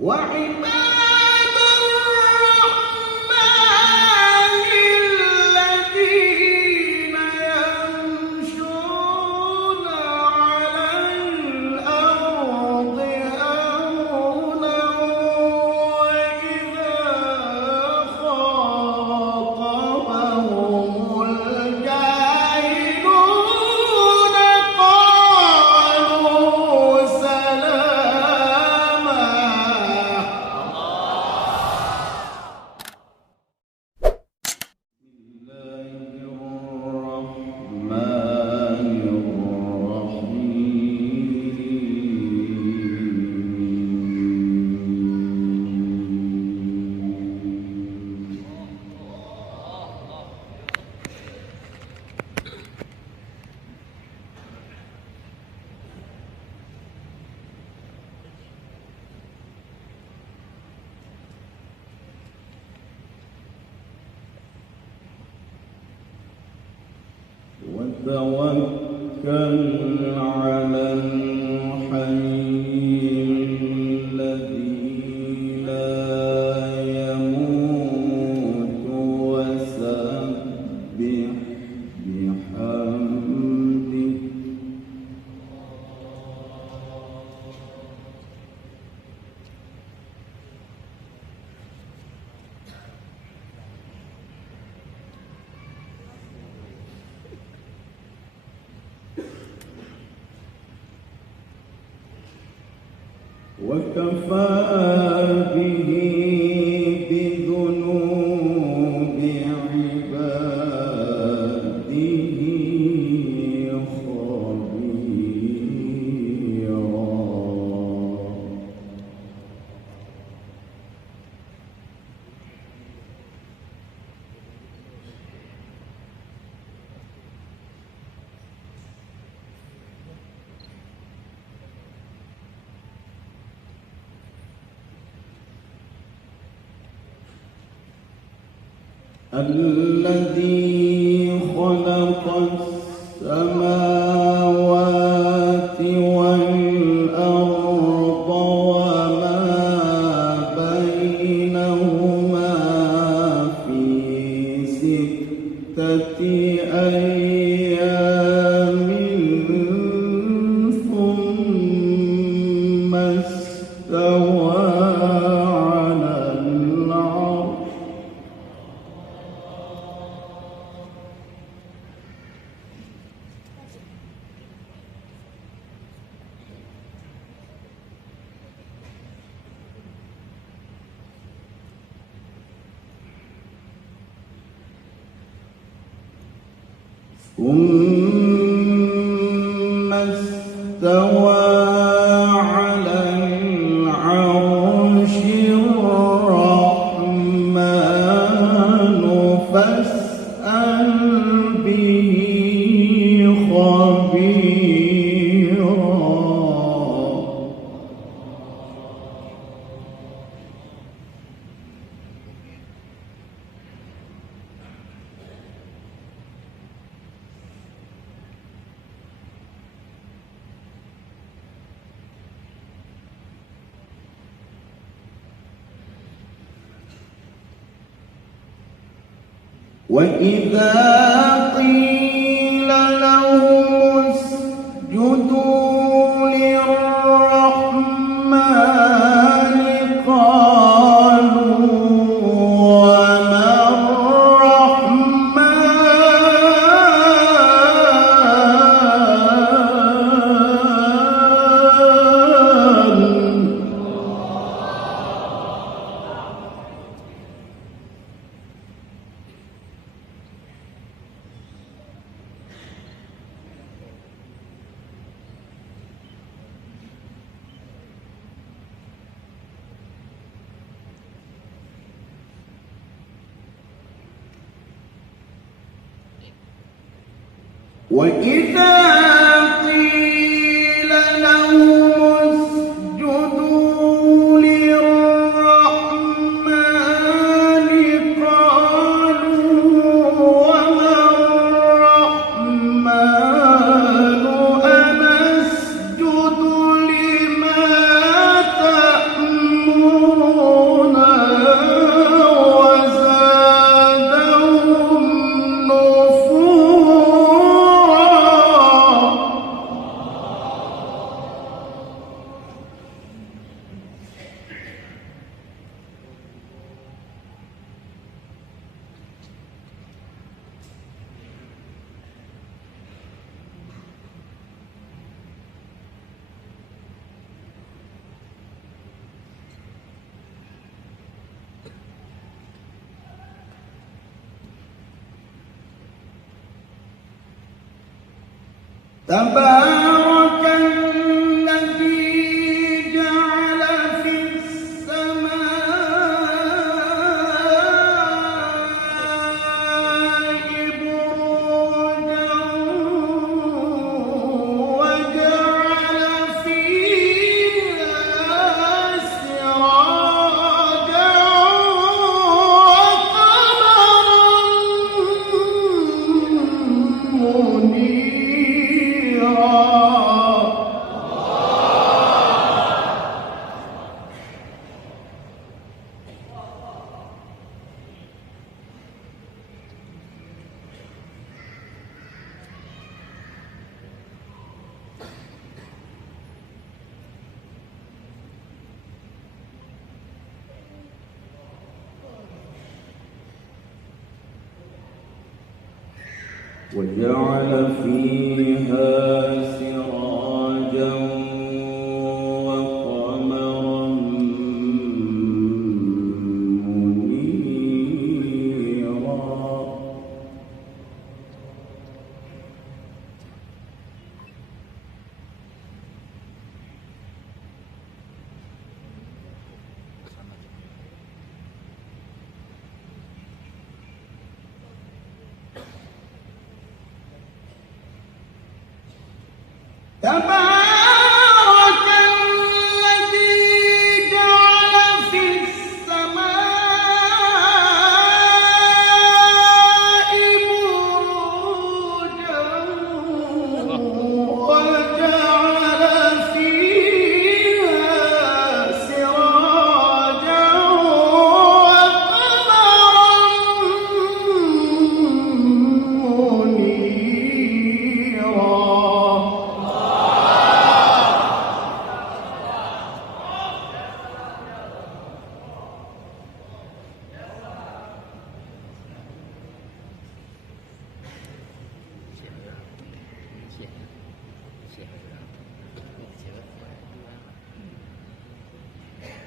وعباد الرحمن الذين يمشون على الأرض هونا وإذا خاطبهم الجاهلون قالوا سلاما. وتوكل على الحي الذي لا يموت وسبح بحمده وكفى به بذنوب عباده خبيرا. الذي خلق السماوات والأرض وما بينهما في 6 أيام ثم استوى على العرش ثم استوى على العرش الرحمن فاسأل به خبيرا. وإذا قيل لهم اسجدوا للرحمن قالوا وما الرحمن. وإذا قيل لهم اسجدوا للرحمن قالوا وما الرحمن أنسجد لما تأمرنا. تبارك الذي جعل في السماء بروجا وجعل فيها سراجا وقمرا منيرا. وجعل فيها سراجا وقمرا منيرا. تبارك الذي جعل في السماء بروجا وجعل فيها سراجا وقمرا منيرا.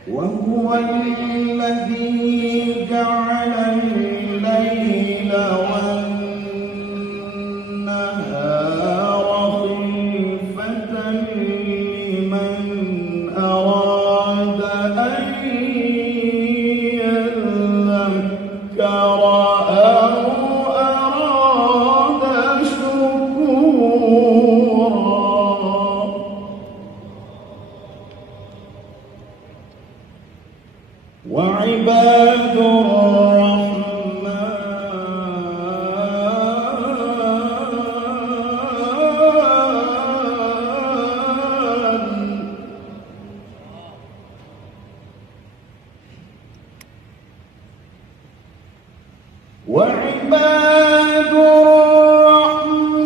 وهو الذي جعل الليل والنهار خلفة لمن أراد أن يذكر أو أراد شكورا. وعباد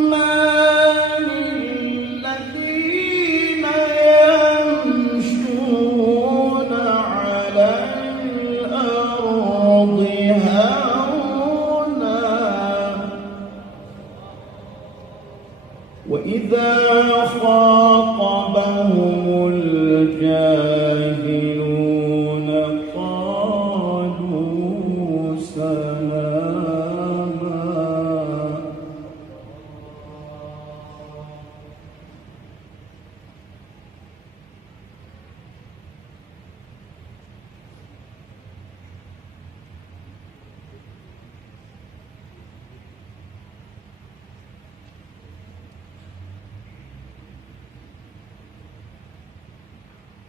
الرحمن الذين يمشون على الأرض هونا وإذا خاطبهم الجاهلون قالوا سلاما.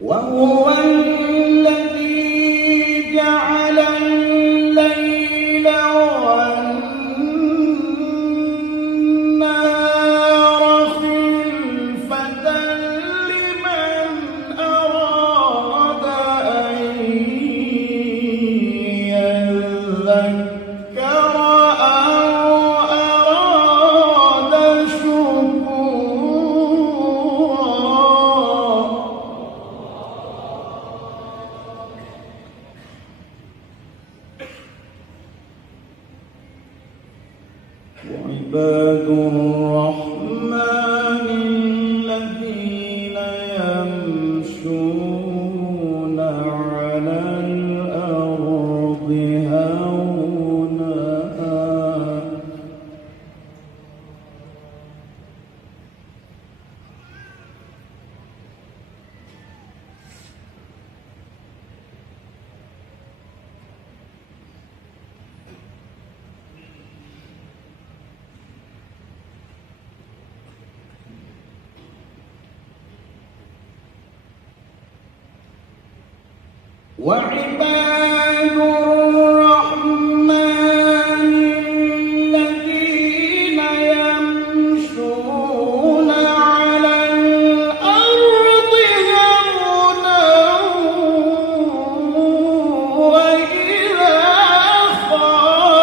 وهو الذي جعل الليل والنهار خلفة لمن أراد أن يذكر أو أراد شكورا. وعباد الرحمن الذين يمشون على الأرض هونا وعباد الرحمن الذين يمشون على الأرض هونا وإذا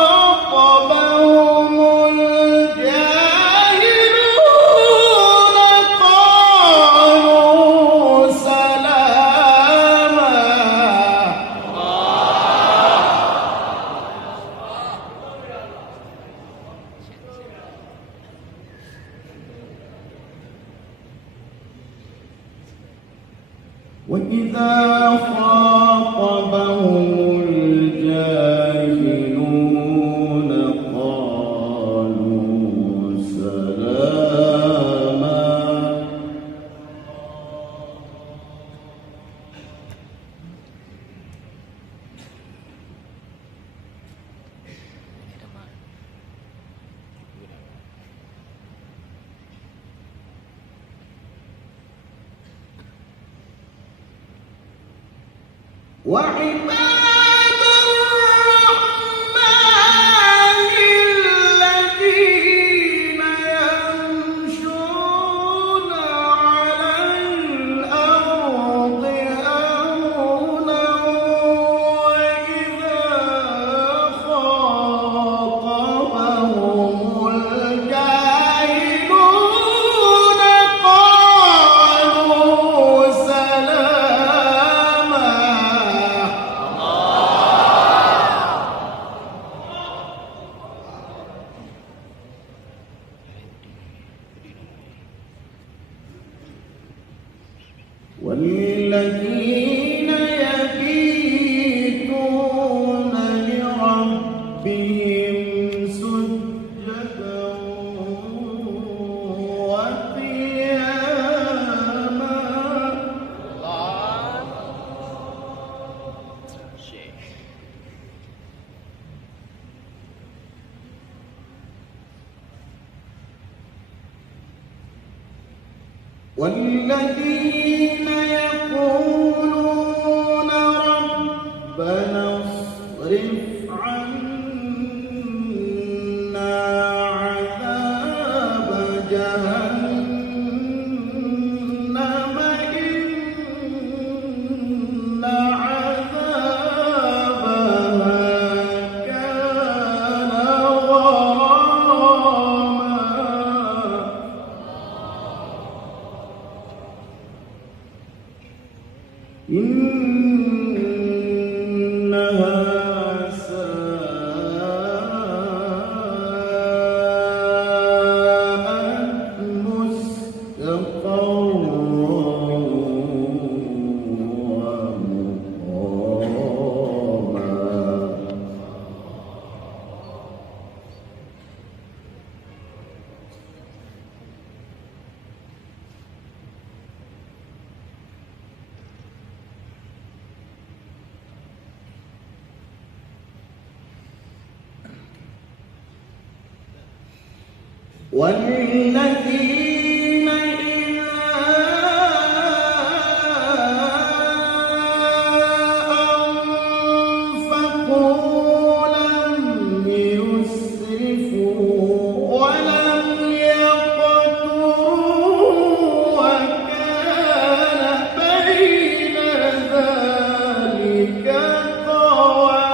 خاطبهم الجاهلون قالوا سلاما. وإذا خاطبهم الجاهلون قالوا سلاما. وعباد الرحمن الذين يمشون على الأرض هونا وإذا خاطبهم الجاهلون قالوا سلاما. والذين يبيتون لربهم سجدا وقياما. والذين يقولون ربنا اصرف عنا عذاب جهنم إن عذابها كان غراما. إنها ساءت مستقرا ومقاما. والذين أنفقوا لم يسرفوا ولم يقتروا وكان بين ذلك قواما.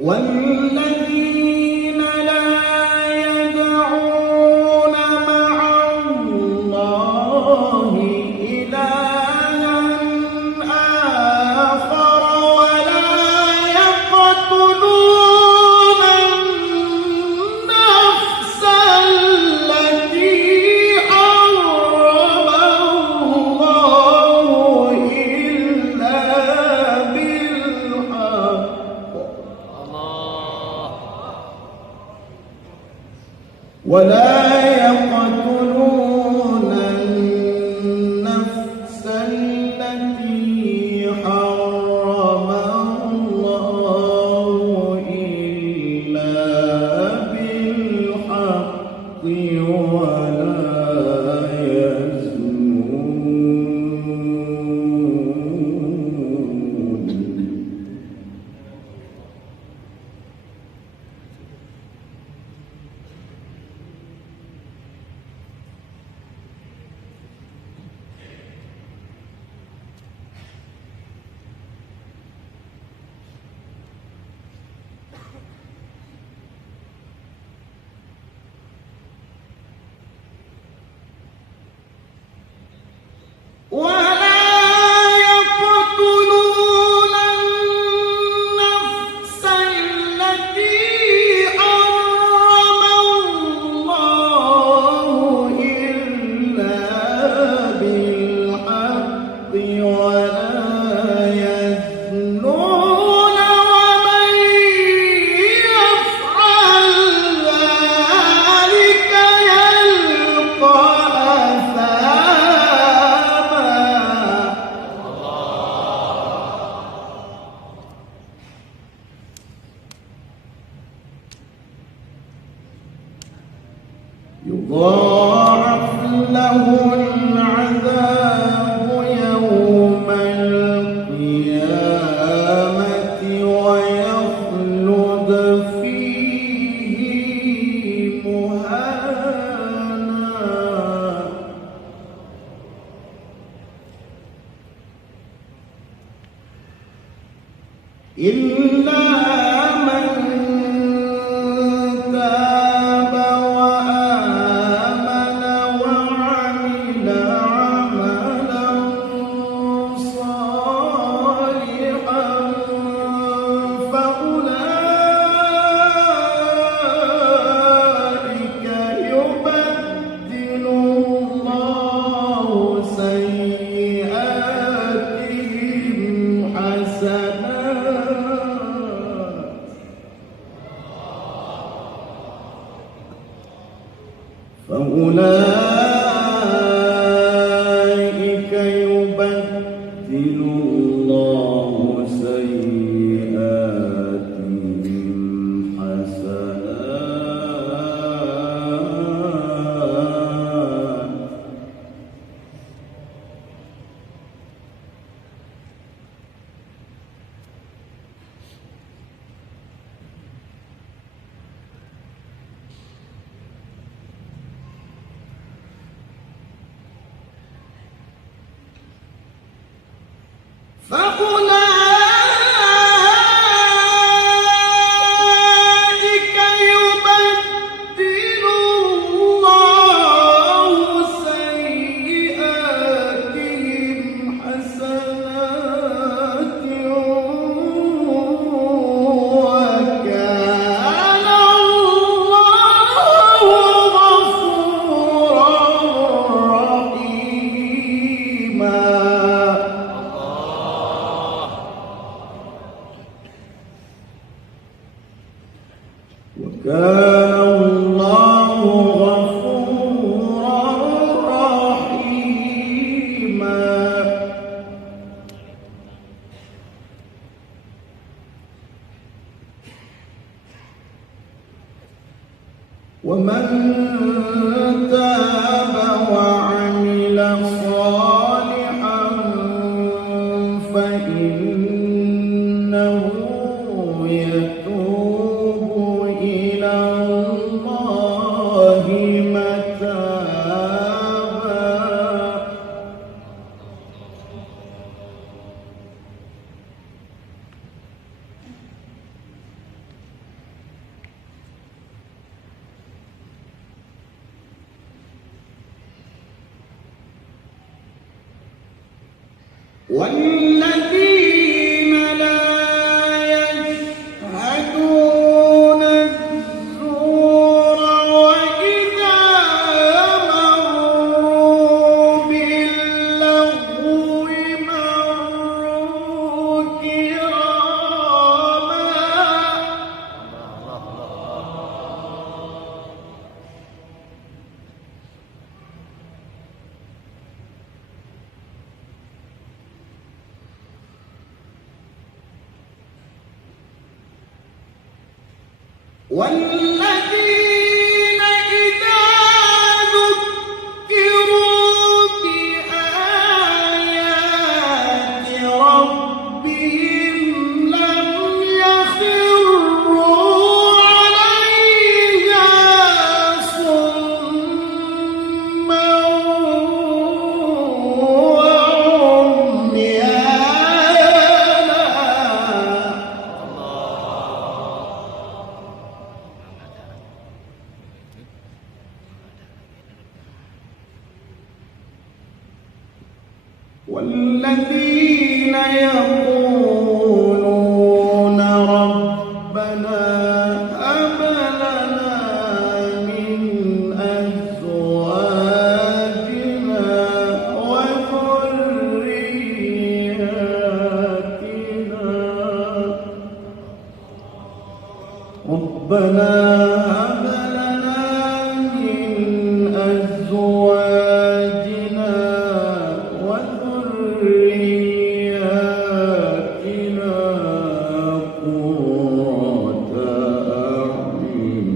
والذين لا يدعون مع الله إلها آخر ولا يقتلون النفس التي حرم الله إلا بالحق له العذاب يوم القيامة ويخلد فيه مهانا إلا من تاب وآمن وعمل عملا صالحا فأولئك يبدل الله سيئاتهم فأولئك يبدل الله سيئاتهم حسنات فأولئك يبدل الله سيئاتهم حسنات وكان الله غفورا رحيما وكان الله غفورا رحيما ومن تاب وعمل صالحا فإنه يتوب إلى الله متابا والذين لا يشهدون الزور وإذا مروا باللغو مروا كراما والذين إذا ذكروا بآيات ربهم لم يخروا عليها صما والذين يقولون ربنا هب لنا من أزواجنا وذرياتنا ربنا هب لنا من أزواجنا وذرياتنا قرة أعين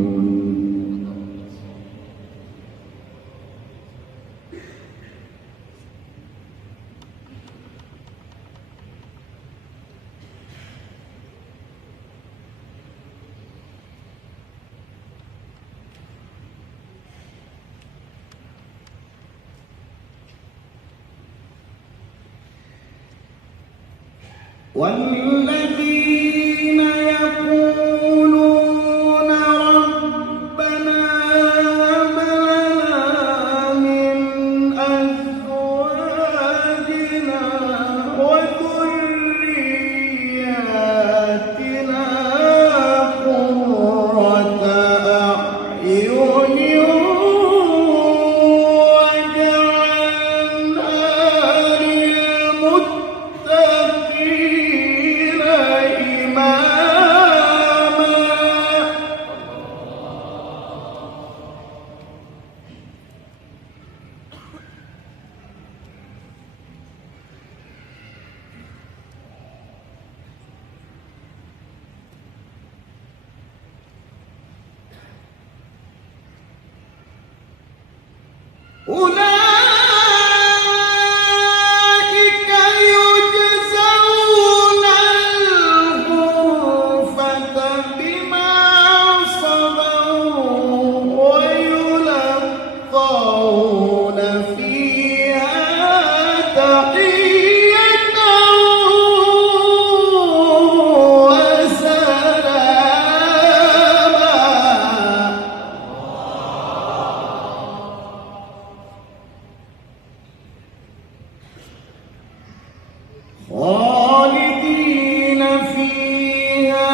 والذين يقولون ربنا هب لنا من أزواجنا وذرياتنا قرة أعين واجعلنا للمتقين إماما. أولئك يجزون الغرفة بما صبروا ويلقون فيها تحية وسلاما. خالدين فيها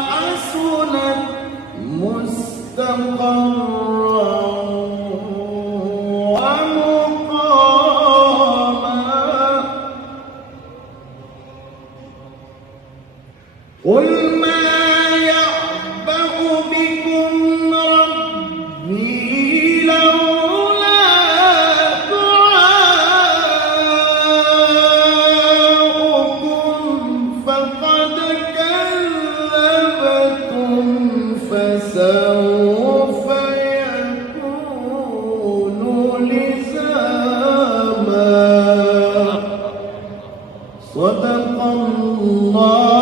حسنت مستقرا ومقاما. قل ما يعبأ بكم ربي لولا دعاؤكم فقد كذبتم فسوف يكون لزاما. صدق الله